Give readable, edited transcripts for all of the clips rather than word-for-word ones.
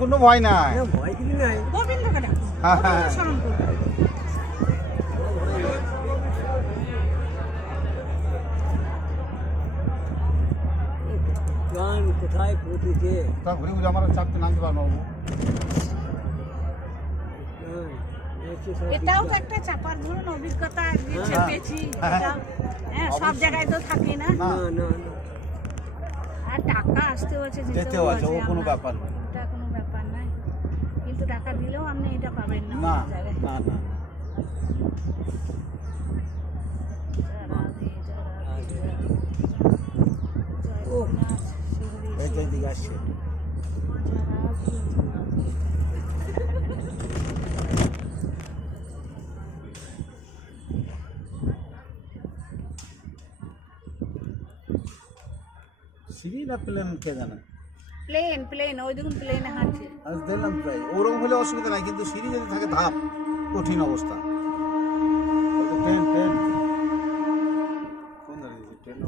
কোনো ভয় নাই। ভয় কিছু নাই। গোবিন্দকে ডাকো, স্মরণ করো। গান কোথায় পৌঁছেছে? তা ঘুরে ঘুরে আমার চাপতে নামতে পারবো। এটাও তো একটা চাপার ধরুন অভিজ্ঞতা, যে চেপেছি এটাও। হ্যাঁ, সব জায়গায় তো থাকি না। না না আর টাকা আসতে হচ্ছে, যেতেও আছে, ও কোনো ব্যাপার না। এটা কোনো ব্যাপার নাই, কিন্তু টাকা দিলেও আপনি এটা পাবেন না না অন্য জায়গায়। না না। এই তো এদিকে আসছে। সিঁড়ি না প্লেন কে জানে? প্লেন প্লেন, ওই দেখুন প্লেনে হাঁটছে। আজ দেখলাম প্রায় ওরকম হলে অসুবিধা নাই, কিন্তু সিঁড়ি যদি থাকে ধাপ, কঠিন অবস্থা। ট্রেন ট্রেন কোন দাঁড়িয়েছে ট্রেন?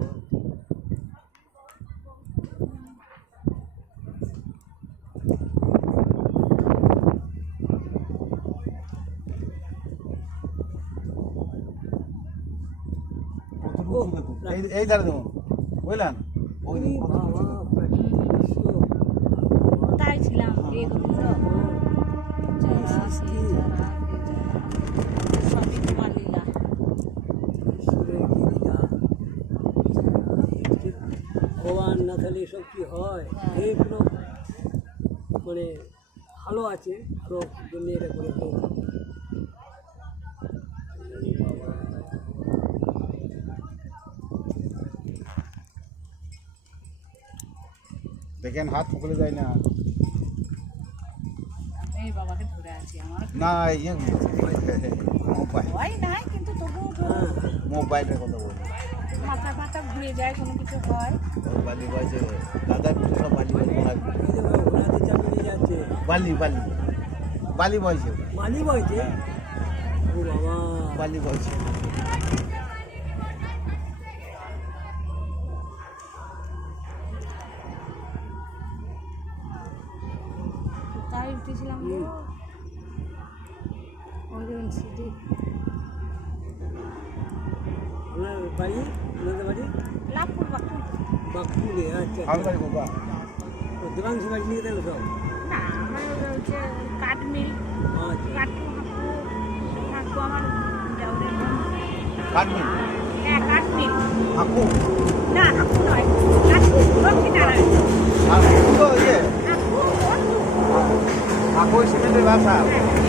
এই ধারে দেখুন, বুঝলেন? ওই কোথায় ছিলাম দেখুন তো, সবই তোমার লীলা। ভগবান না থাকলে এসব কি হয়? এইগুলো মানে ভালো আছে, আরো জন্য এটা করে ফেলছে। দেখেন হাত ফুকলে যায় না। এই বাবাকে ধরে আছি আমার না ইয়ে মোবাইল, ভয় নাই, কিন্তু তবুও তো মোবাইলের কথা বলি। মাথা মাথা ঘুরে যায়, কোনো কিছু হয়। বালি বয়সে দাদার সব বালি ওনাদের চাকরি যাচ্ছে বালি বালি বালি বয়সে মালি বইছে। ও বাবা, বালি বয়সে তাই উঠেছিলাম তো, ওই দেখুন সিঁড়ি। ওনার বাড়ি, ওনাদের বাড়ি লাভপুর বাকুল। বাঁকুড়ে। আচ্ছা আমি বাড়ি বাবা দেবাংশ বাড়ি নিয়ে গেল সব। না, আমার হচ্ছে কাঠমিল, আচ্ছা কাঠু কাকু আমার দেওরের বোন। কাটমি হ্যাঁ, কাঠমিল। হাকু না, কাকু নয়, কাকু লক্ষ্মীনারায়ণ। হাকু তো ইয়ে কাকু হাকু সিমেন্টের ব্যবসা। হ্যাঁ।